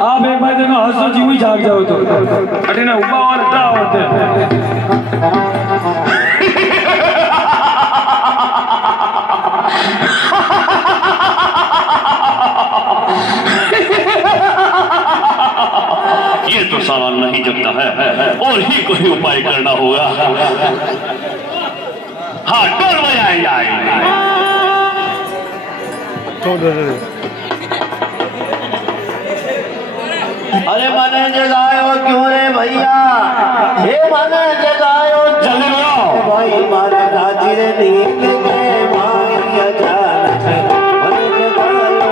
आप एक बार देखो हंसो जीव ही जाग जाओ तो अटे ना उबा और हटा होते ये तो सवाल नहीं जगता है और ही कोई उपाय करना होगा। हाँ डोल बजाएंगे। अरे मने जगायो क्यों रे भैया, हे मने जगायो चल लो भाई मारे गाजी रे नींद के भाई अचानक मने जगायो।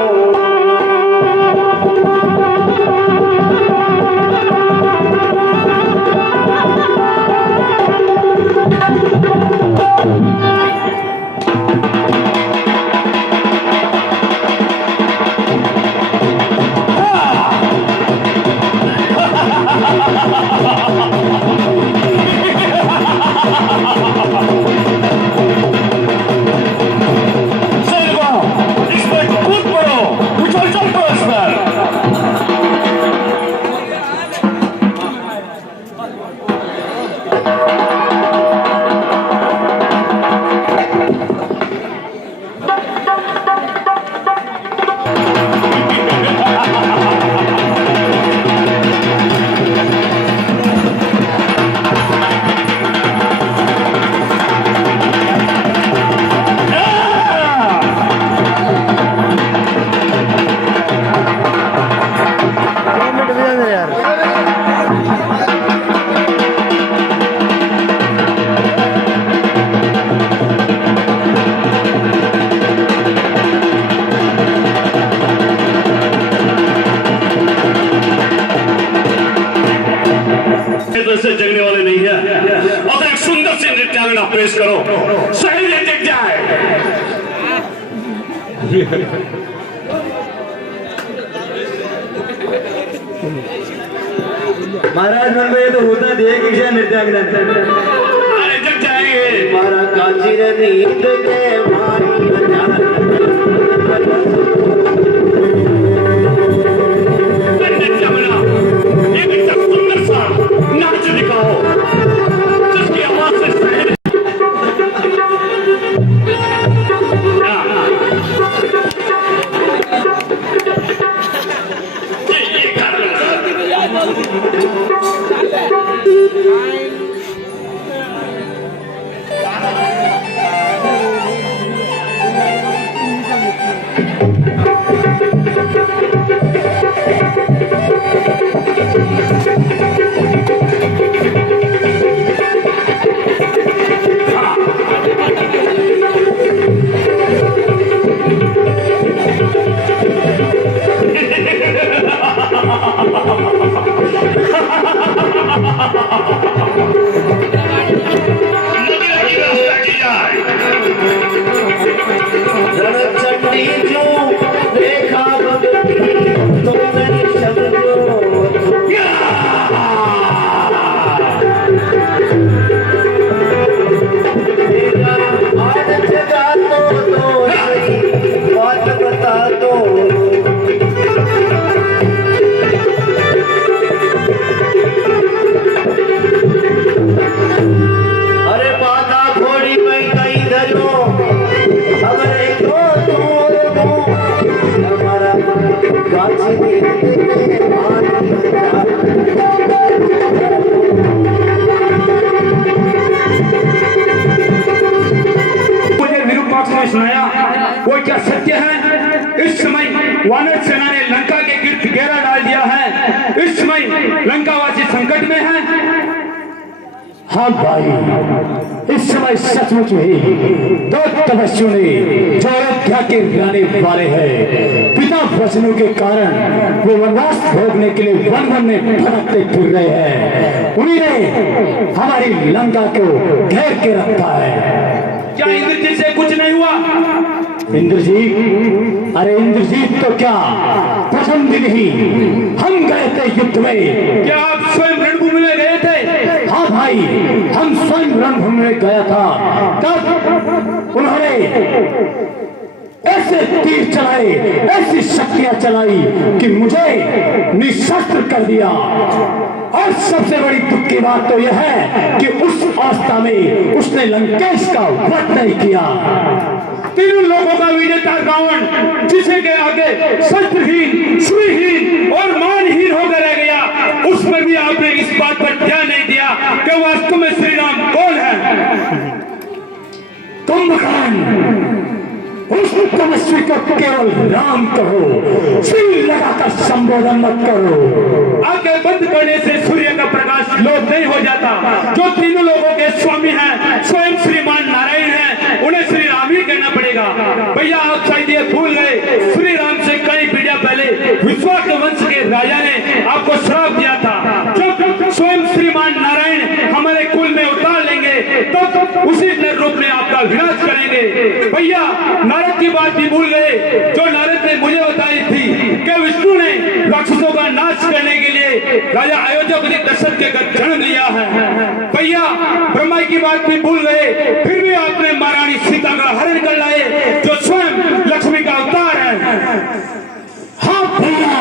जगने वाले नहीं है और एक सुंदर सी नृत्यांगना पेश करो, सही ने टिक जाए। महाराज मन में ये तो होता देख क्या नृत्यांगना अरे जग जाएंगे। मारा गाजी रे नींद के भाई अचानक नृत्यांगना एक सुंदर सा नाच दिखाओ जिसकी आवाज से शहर वो क्या सत्य है? इस समय वानर सेना ने लंका के गिर्द घेरा डाल दिया है। इस समय लंकावासी संकट में है। हाँ भाई, इस समय सचमुच ही दो तपस्वियों ने जो अयोध्या के रानी वाले हैं, पिता वचनों के कारण वो वनवास भोगने के लिए वन वन में भटकते फिर रहे हैं। उन्हीं ने हमारी लंका को घेर के रखा है। क्या इंद्रजीत से कुछ नहीं हुआ? इंद्रजीत? अरे इंद्रजीत तो क्या, प्रथम दिन ही हम गए थे युद्ध में। क्या आप स्वयं रणभूमि में गए थे? हाँ भाई, हम स्वयं रणभूमि में गया था। तब उन्होंने ऐसे तीर चलाए, ऐसी शक्तियां चलाई कि मुझे निशस्त्र कर दिया। और सबसे बड़ी दुख की बात तो यह है कि उस अवस्था में उसने लंकेश का वध नहीं किया। तीनों लोगों का विजेता रावण, जिसे के आगे शस्त्रहीन, सुरहीन और मानहीन होकर रह गया, उस पर भी आपने इस बात पर ध्यान नहीं दिया कि वास्तव में श्री राम कौन है। कुंभकर्ण, उस तपस्वी को केवल राम कहो, श्री लगाकर संबोधन मत करो। आंखें बंद करने से सूर्य का प्रकाश लोप नहीं हो जाता। जो तीनों लोगों के स्वामी हैं, स्वयं श्रीमान नारायण हैं, उन्हें श्री राम ही कहना पड़ेगा। भैया आप शायद ये भूल गए, श्री राम से कई पीढ़ियां पहले विश्वास वंश के राजा ने आपको श्राप दिया था। जब स्वयं श्रीमान नारायण हमारे कुल में उतार लेंगे, तब उसी नर रूप में आपका विनाश करेंगे। भैया नारद की बात भी भूल गए, जो नारद ने मुझे बताई थी कि विष्णु ने राक्षसों का नाश करने के लिए राजा अयोध्या को दशरथ के घर जन्म लिया है। भैया ब्रह्मा की बात भी भूल गए, फिर भी आपने महारानी सीता का हरण कर लाए, जो स्वयं लक्ष्मी का अवतार है। हाँ भैया,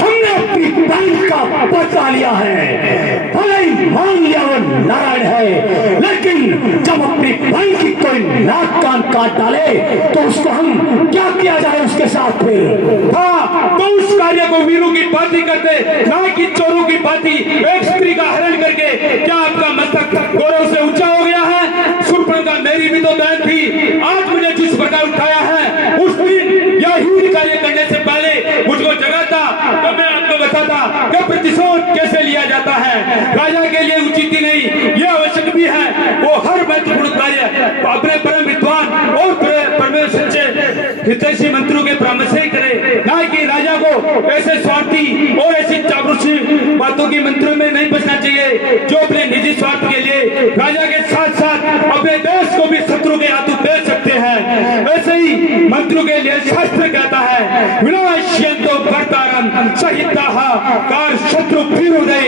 हमने अपनी बहन का बदला लिया है। भले ही मान लिया वो नारायण है, लेकिन जब अपनी बहन की कोई नाक कान काट डाले तो उसको हम क्या किया जाए उसके साथ फिर? हाँ, तो उस कार्य को वीरों की बाती करते, ना कि चोरों की बाती। एक स्त्री का हरण करके क्या आपका मस्तक गौरव से ऊंचा हो गया है? सुर्पणखा मेरी भी तो बहन थी। आज मुझे जिस प्रकार उठाया है, उस दिन यह हीन कार्य करने से पहले मुझको जगाता तो मैं आपको बताता कि प्रतिशोध कैसे लिया जाता है। राजा के लिए उचित ही नहीं, यह आवश्यक भी है वो हर महत्वपूर्ण कार्य अपने परम विद्वान और परमेश्वर से हितैषी मंत्रों के परामर्श ही करे, ना कि राजा को ऐसे स्वार्थी और ऐसी चापलूसी बातों की मंत्रों में नहीं बचना चाहिए, जो अपने निजी स्वार्थ के लिए राजा के साथ साथ अपने देश को भी शत्रु के हाथों बेच सकते हैं। ऐसे ही मंत्रों के लिए शास्त्र कहता है, विनाश्यन्तो भर्तारं सहिताः कार शत्रु विरोधे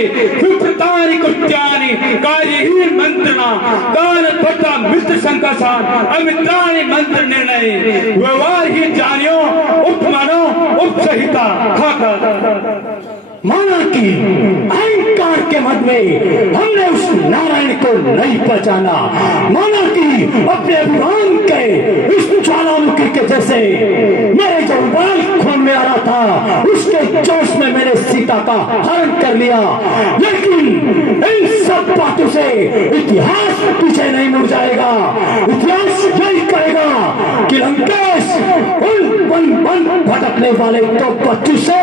विप्रतानि कृत्यानि कार्यहीन मंत्रणा दान पत्ता मित्र संकसान अमित्राणि मंत्र निर्णय व्यवहार ही जानियो उपमानो उपसहिता खाकर। माना कि अहंकार के मद में हमने उस नारायण को नहीं पहचाना, माना कि अपने अभिमान के इस ज्वालामुखी के जैसे मेरे जो बाल खून में आ रहा था, उसके जोश में मैंने सीता का हरण कर लिया। लेकिन इन सब बातों से इतिहास पीछे नहीं मुड़ जाएगा। इतिहास यही करेगा कि लंकेश उन वन भटकने वाले तो बच्चों से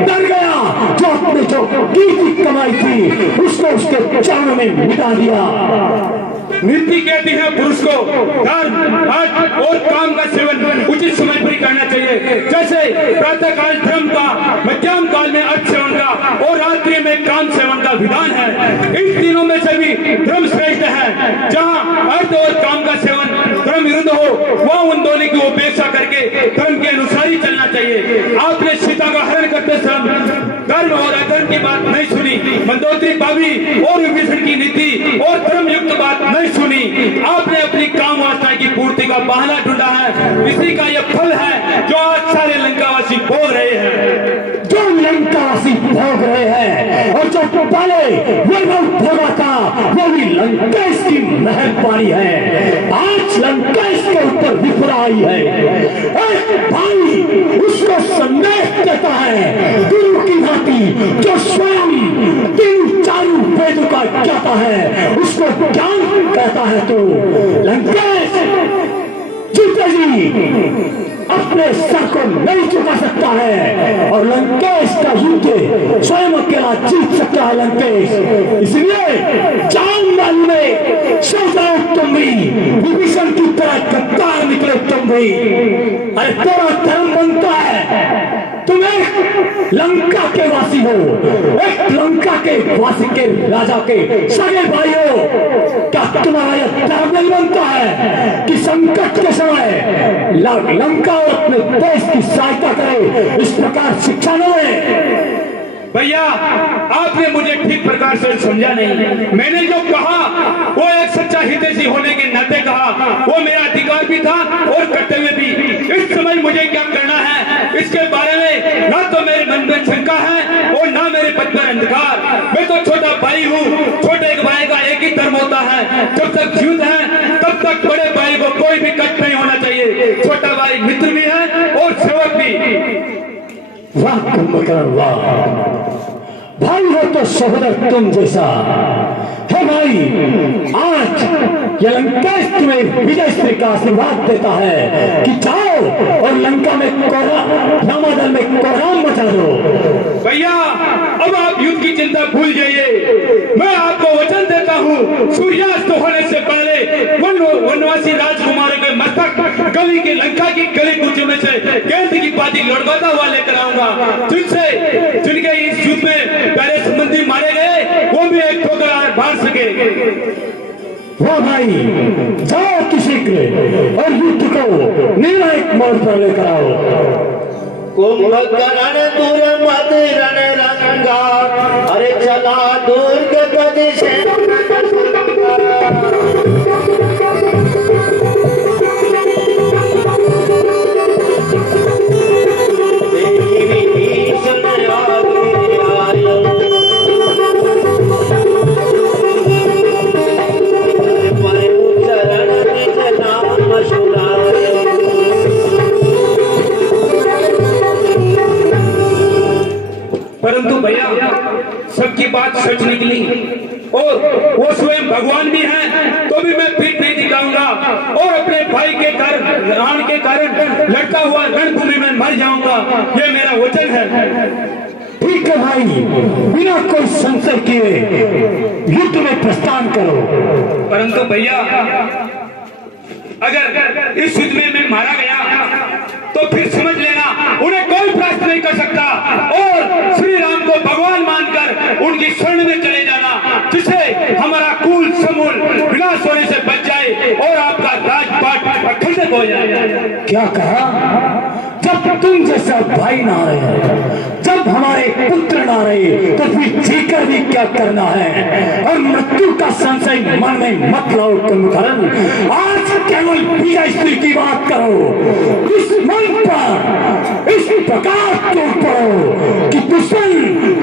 डर गया, जो अपने जो कीर्ति कमाई थी उसको उसके चरणों में मिटा दिया। नीति कहती है पुरुष को धर्म, अर्थ और काम का सेवन उचित समय पर करना चाहिए। जैसे प्रातः काल धर्म का, मध्याह्न काल में अर्थ सेवन का और रात्रि में काम सेवन का विधान है। इन तीनों में से भी धर्म श्रेष्ठ है। जहाँ अर्थ और काम का सेवन धर्म विरुद्ध हो, वह उन दोनों की उपेक्षा करके धर्म के अनुसार ही चलना चाहिए। आपने सीता का हरण करते समय धर्म और अधर्म की बात नहीं सुनी, मंदोदरी भाभी और विभीषण की नीति और धर्म युक्त बात नहीं सुनी। आपने अपनी काम वासना की पूर्ति का बहाना ढूंढा है। इसी का यह फल है जो आज सारे लंकावासी भोग रहे हैं। जो लंकावासी भोग रहे हैं और जो पहले वैभव भोगा था, वो भी लंकेश की मेहरबानी है। आज लंकेश के ऊपर विपरा आई है। एक भाई उसको संदेश देता है गुरु की भांति, जो स्वयं तीन चारों वेदों का ज्ञाता है, उसको ज्ञान कहता है। तो लंकेश जीते जी अपने सर को नहीं झुका सकता है और लंकेश का युद्ध स्वयं अकेला जीत सकता है लंकेश। इसलिए जान वाली में सोच रहे हो तुम भी, विभीषण की तरह गद्दार निकले तुम भी। अरे तेरा धर्म बनता है, तुम एक लंका के वासी हो, एक लंका के वासी के राजा के सगे भाई हो। क्या तुम्हारा यह धर्म नहीं बनता है कि संकट के समय लंका और अपने देश की सहायता करे, इस प्रकार शिक्षा न दे? भैया आपने मुझे ठीक प्रकार से समझा नहीं। मैंने जो कहा वो एक सच्चा हितैषी होने के नाते कहा, वो मेरा अधिकार भी था और कर्तव्य भी। इस समय मुझे क्या करना है इसके बारे में ना तो मेरे मन में शंका है और ना मेरे पद पर अंधकार। मैं तो छोटा भाई हूँ, छोटे भाई का एक ही धर्म होता है, जब तक जीवित है तब तक बड़े भाई को कोई भी कष्ट नहीं होना चाहिए। छोटा भाई मित्र भी है और सेवक भी। वाह कुंभकर्ण वाह, भाई हो तो सहोदर तुम जैसा है भाई। आज ये लंकेश तुम्हें विजय श्री का आशीर्वाद देता है कि जाओ और लंका में रामादल में कोहराम मचा दो। भैया अब आप युद्ध की चिंता भूल जाइए। मैं आपको वचन देता हूँ सूर्यास्त होने से पहले वनवासी राजकुमारों के मस्तक गली के लंका की गली कूचे में से गेंद की बाती लड़वाता हुआ लेकर आऊंगा। जिनके इस युद्ध में पहले संबंधी मारे गए वो भी एक ठोकर मार सके। वो भाई जाओ कि शीघ्र और युद्ध को निर्णायक मोड़ पर लेकर आओ। कुंभकर्ण दूर मत रण रंगा, अरे चला दुर्ग पद से परंतु भैया सबकी बात सच निकली और वो स्वयं भगवान भी हैं, तो भी मैं पीठ नहीं दिखाऊंगा और अपने भाई के कारण राण के कारण लड़का हुआ रणभूमि में मर जाऊंगा। ये मेरा वचन है। ठीक है भाई, बिना कोई संशय किए युद्ध में प्रस्थान करो। परंतु भैया अगर इस युद्ध में मैं मारा गया तो फिर समझ लेना उन्हें कोई प्रश्न नहीं कर सकता और श्री राम को भगवान मानकर उनकी शरण में चले जाना, जिससे हमारा कुल समूल विनाश होने से बच जाए और आपका राजपाट अखंडित हो जाए। क्या कहा? जब तुम जैसा भाई ना रहे, जब हमारे पुत्र ना रहे, तो फिर जीकर भी क्या करना है? और मृत्यु का संशय मन में मत लाओ कुंभकर्ण। आज केवल विजय श्री की बात करो। इस मन पर इस प्रकार टूट पड़ो कि दुश्मन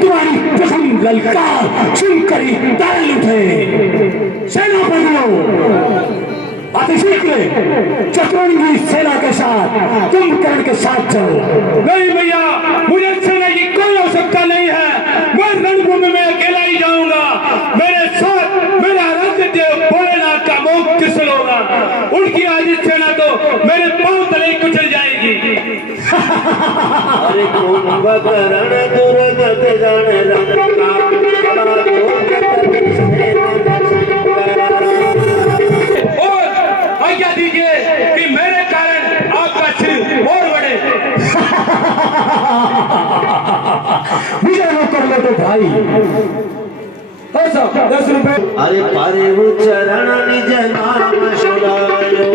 तुम्हारी प्रथम ललकार सुनकर ही दौड़ उठे। सेना बढ़ो, अतिशीघ्र चतुरंगी सेना के साथ कुंभकर्ण के साथ जाओ। नहीं भैया, मुझे सेना की कोई आवश्यकता नहीं है। मैं रणभूमि में अकेला ही जाऊंगा। मेरे साथ मेरा आराध्य देव भोलेनाथ का मोह किसल होगा। उनकी आज सेना तो मेरे पांव तले कुचल जाएगी। अरे कुंभकर्ण दुर्गत रण रंगा, आज्ञा दीजिए कि मेरे कारण आपका सिर और बढ़े। विजय हो कर लो तो भाई। 10 रुपए। अरे पारे चरण निज नाम सुनायो,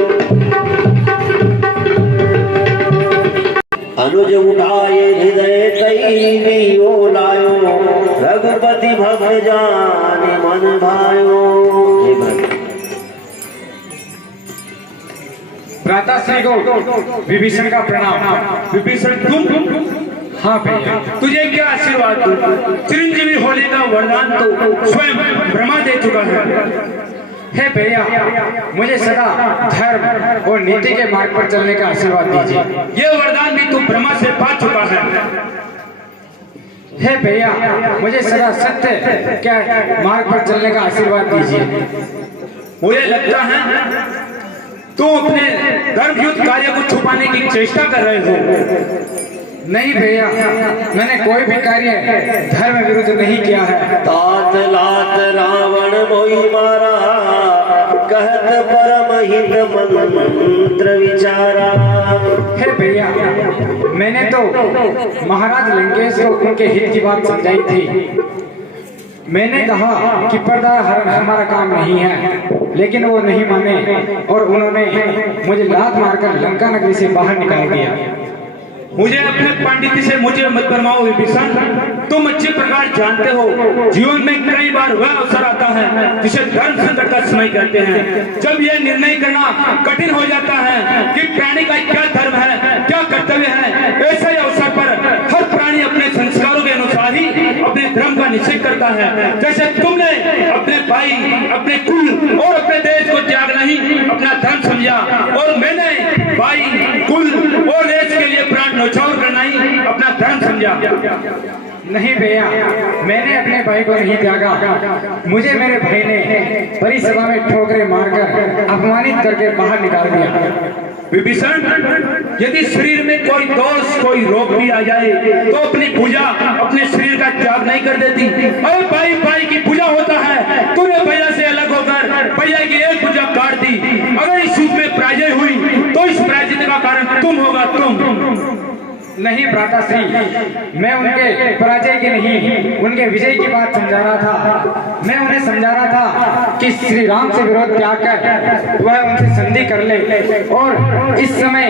अनुज उठाए हृदय कई ओलायो, रघुपति भक्त जान मन भायो। भ्राताश्री को विभीषण का प्रणाम। विभीषण तुम? हाँ भैया, तुझे क्या आशीर्वाद दूं? चिरंजीवी होने का वरदान तो स्वयं ब्रह्मा दे चुका है। हे भैया, मुझे सदा धर्म और नीति के मार्ग पर चलने का आशीर्वाद दीजिए। ये वरदान भी तू ब्रह्मा से पा चुका है। हे भैया, मुझे सदा सत्य के मार्ग पर चलने का आशीर्वाद दीजिए। मुझे लगता है तुम अपने धर्मयुद्ध कार्य को छुपाने की चेष्टा कर रहे हो। नहीं भैया, मैंने कोई भी कार्य धर्म विरुद्ध नहीं किया है। तात लात रावण मोहि मारा, कहत परम हित मंत्र विचारा। हे भैया, मैंने तो महाराज लंकेश को उनके हित की बात समझाई थी। मैंने कहा कि पर्दा हरण हमारा काम नहीं है, लेकिन वो नहीं माने और उन्होंने मुझे लात मारकर लंका नगरी से बाहर निकाल दिया। मुझे अपने पांडित्य से मुझे मत फरमाओ विभीषण। तुम अच्छे प्रकार जानते हो जीवन में कई बार वह अवसर आता है जिसे धर्म संकट का समय कहते हैं, जब यह निर्णय करना कठिन हो जाता है कि प्राणी का क्या धर्म है, क्या कर्तव्य है। ऐसे अवसर पर हर प्राणी अपने संस्कारों के अनुसार ही अपने धर्म का निश्चय करता है। जैसे तुमने अपने भाई, अपने कुल और अपने देश को त्याग नहीं अपना धर्म समझा, और मैंने भाई, कुल और देश के लिए प्राण न्यौछावर करना ही अपना धर्म समझा। नहीं भैया, मैंने अपने भाई को नहीं त्यागा। मुझे मेरे भाई ने बड़ी सभा में ठोकरे मारकर अपमानित करके बाहर निकाल दिया। विभीषण, यदि शरीर में कोई दोष, कोई रोग भी आ जाए तो अपनी पूजा, अपने शरीर का त्याग नहीं कर देती। अरे भाई भाई की पूजा होता है, तूने भैया से अलग होकर भैया की एक पूजा काट दी। अगर इस युद्ध में पराजय हुई तो इस पराजय का कारण तुम होगा, तुम। नहीं भ्राताश्री, मैं उनके पराजय की नहीं, उनके विजय की बात समझा रहा था। मैं उन्हें समझा रहा था कि श्री राम से विरोध त्याग कर वह उनसे संधि कर ले, और इस समय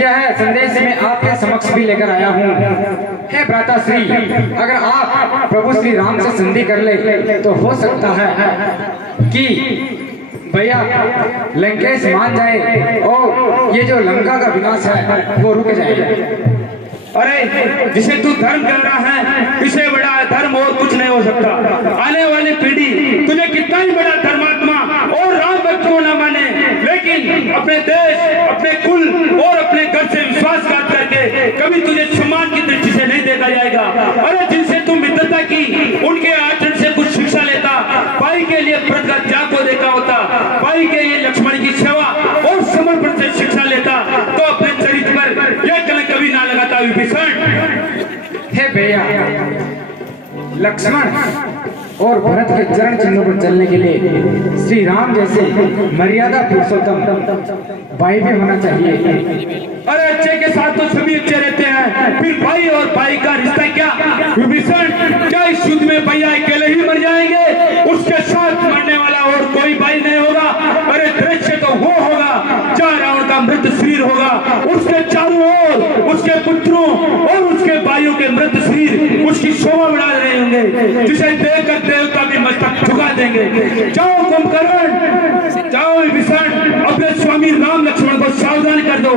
यह संदेश मैं आपके समक्ष भी लेकर आया हूँ। हे भ्राताश्री, अगर आप प्रभु श्री राम से संधि कर ले तो हो सकता है कि भैया लंकेश मान जाए और ये जो लंका का विनाश है वो रुक जाए। अरे जिसे तू धर्म कर रहा है, इसे बड़ा धर्म और कुछ नहीं हो सकता। आने वाली पीढ़ी तुझे कितना ही बड़ा धर्मात्मा और राम भक्त को न माने, लेकिन अपने देश, अपने कुल और अपने घर से विश्वासघात करके कभी तुझे सम्मान की दृष्टि से नहीं देखा जाएगा। अरे जिनसे तुम मित्रता की, उनके आचरण से कुछ शिक्षा लेता, भाई के लिए व्रत का त्याग को देखा होता, भाई के लिए लक्ष्मण की सेवा और समर्पण से शिक्षा लेता, तो अपने चरित्र पर यह कलंक कभी ना लगाता विभीषण। हे भैया, लक्ष्मण और भरत के चरण चिन्हों पर चलने के लिए श्री राम जैसे मर्यादा पुरुषोत्तम भाई भी होना चाहिए। अरे अच्छे के साथ तो सभी अच्छे रहते हैं, फिर भाई और भाई का रिश्ता क्या विभीषण? क्या इस युद्ध में भैया अकेले ही मर जाएंगे? उसके साथ मरने वाला और कोई भाई नहीं होगा। अरे दृश्य तो वो होगा जहाँ रावण का मृत शरीर होगा, उसके चारों ओर उसके पुत्रों और उसके भाइयों के मृत शरीर उसकी शोभा बढ़ा रहे होंगे, जिसे देखकर देवता भी मस्तक झुका देंगे। जाओ कुंभकर्ण, जाओ विभीषण, अपने स्वामी राम लक्ष्मण को सावधान कर दो।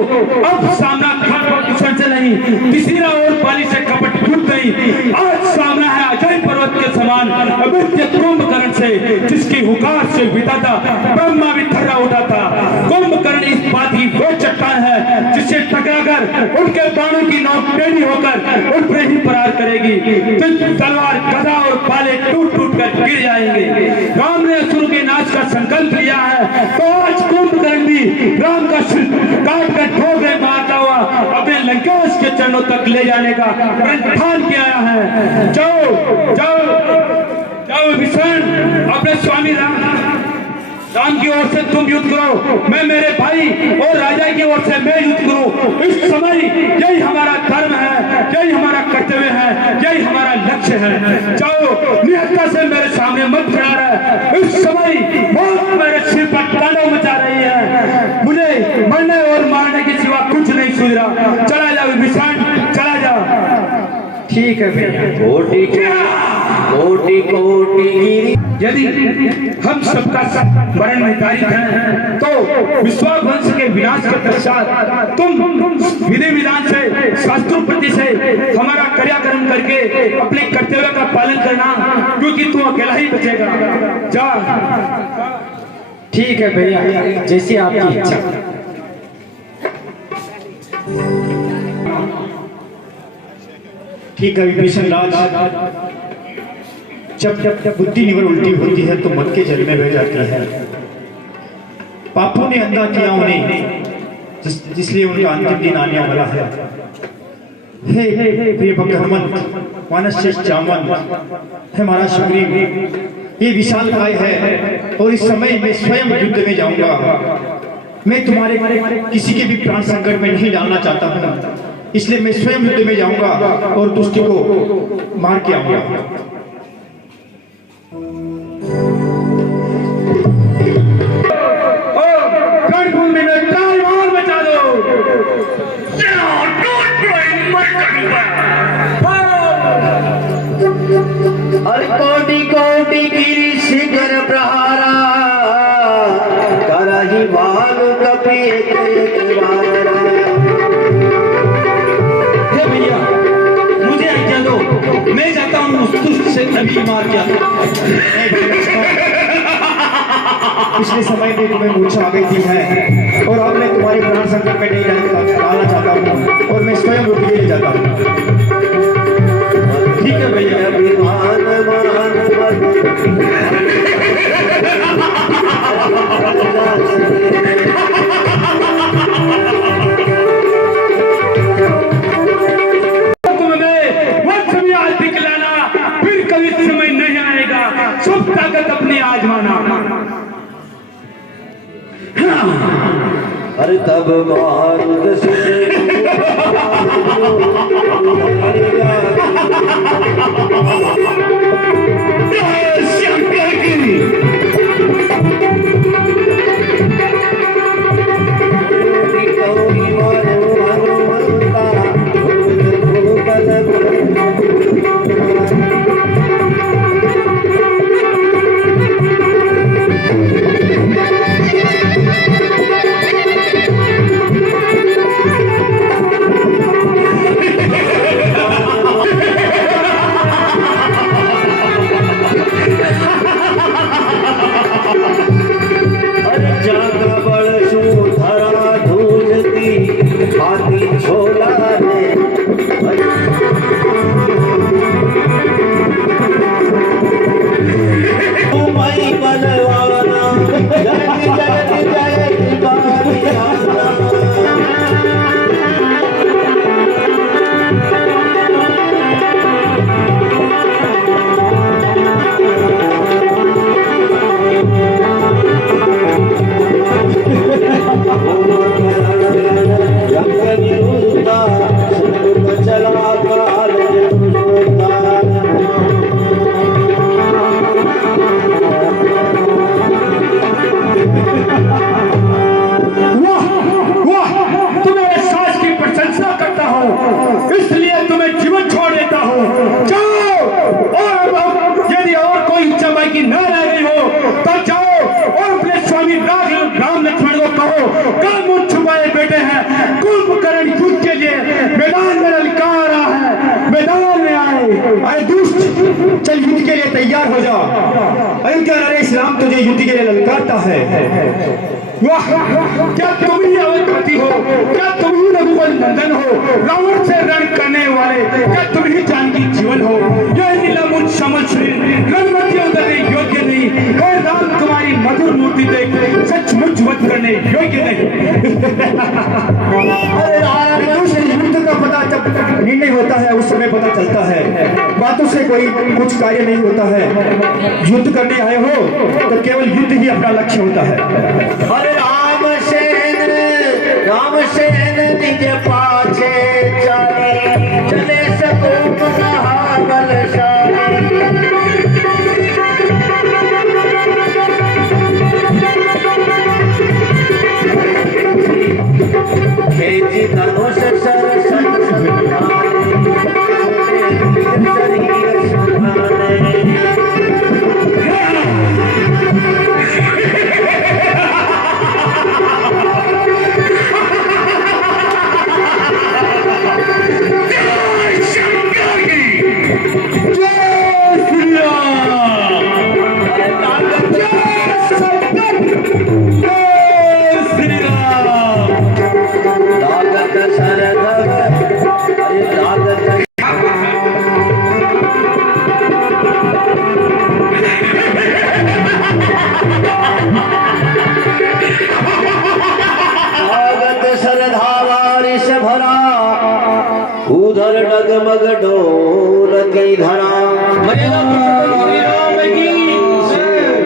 अब सामना खाट और दूषण से नहीं, तीसरा और पाली से कपट टूट नहीं। आज सामना है अजय पर्वत के समान अभिज्ञ कुंभकर्ण से, जिसकी हुकार से विधाता ब्रह्मा भी थर्रा उठा था। कुंभकर्ण इस बात की वो चट्टान है जिससे टकराकर उनके बाणों की नोक टेढ़ी होकर उन पर ही प्रहार करेगी। तलवार, गदा और भाले टूट टूट कर गिर जाएंगे। राम ने असुर के नाश का संकल्प लिया है, तो आज कुंभकर्ण भी राम का सिर काट कर ठोकरे मारता हुआ अपने लंकेश के चरणों तक ले जाने का प्रावधान किया है। जाओ जाओ जाओ विभीषण, अपने स्वामी राम की ओर से तुम युद्ध करो, मैं मेरे भाई और राजा की ओर से मैं युद्ध करूं। इस समय यही हमारा धर्म है, यही हमारा कर्तव्य है, यही हमारा लक्ष्य है। जाओ, निहत्ता से मेरे सामने मत खड़ा रहे। इस समय मौत मेरे सिर पर तांडव मचा रही है, मुझे मरने और मारने के सिवा कुछ नहीं सूझ रहा। चला जाओ विभीषण, चला जाओ। ठीक है भैया। कोटि कोटि कोटि गिरि। यदि हम सबका वर्ण निर्धारित है तो विश्वावंश के विनाश के पश्चात तुम विधि विधान से, शास्त्रोपति से हमारा क्रियाकर्म करके अपने कर्तव्य का पालन करना, क्योंकि तू अकेला ही बचेगा। जा। ठीक है भैया, जैसी आपकी इच्छा। ठीक है विभीषण राज, जब बुद्धि निवर उल्टी होती है तो मत के जल में बह जाती है। पापों ने अंधा किया उन्हें, इसलिए उनका अंतिम दिन आने वाला है। हे प्रिय भगवंत, मानस जामवंत, हे महाराज सुग्रीव, ये विशाल काय है और इस समय मैं स्वयं युद्ध में जाऊंगा। मैं तुम्हारे किसी के भी प्राण संकट में नहीं डालना चाहता हूँ, इसलिए मैं स्वयं युद्ध में जाऊंगा और दुष्ट को मार के आऊंगा। रणभूमि में तालवार मचा दो। देखता हूँ उस दुष्ट से अभी मार क्या। पिछले समय में तुम्हें मूर्छा आ गई थी है और अब मैं तुम्हारे प्राण संकट में नहीं डालना चाहता हूँ और मैं स्वयं उठ के ले जाता हूँ। ठीक है भैया। अभिमान दिखलाना फिर कभी समय नहीं आएगा, सब ताकत अपनी आजमाना। अरे तब मारुत शंकर की चल युद्ध के लिए तैयार हो जा। अयोध्या नरेश राम तुझे युद्ध के लिए ललकारता है। वाह, क्या तुम ही अवधपति हो, क्या तुम ही रघुकुल नंदन हो, रावण से रण करने वाले, क्या तुम ही जानकी जीवन हो। यह नीलामुझ समझ रघुमती उतरने योग्य नहीं, और राम तुम्हारी मधुर मूर्ति देख सचमुच वध करने योग्य नहीं। अरे युद्ध का पता जब निर्णय होता है उस समय पता चलता है, बातों से कोई कुछ कार्य नहीं होता है। युद्ध करने आए हो तो केवल युद्ध ही अपना लक्ष्य होता है। अरे रामसेन निज पाछे चले सको महाबलशाली। खेजी धनुष सरसत उधर डगमग ढोल की धरा।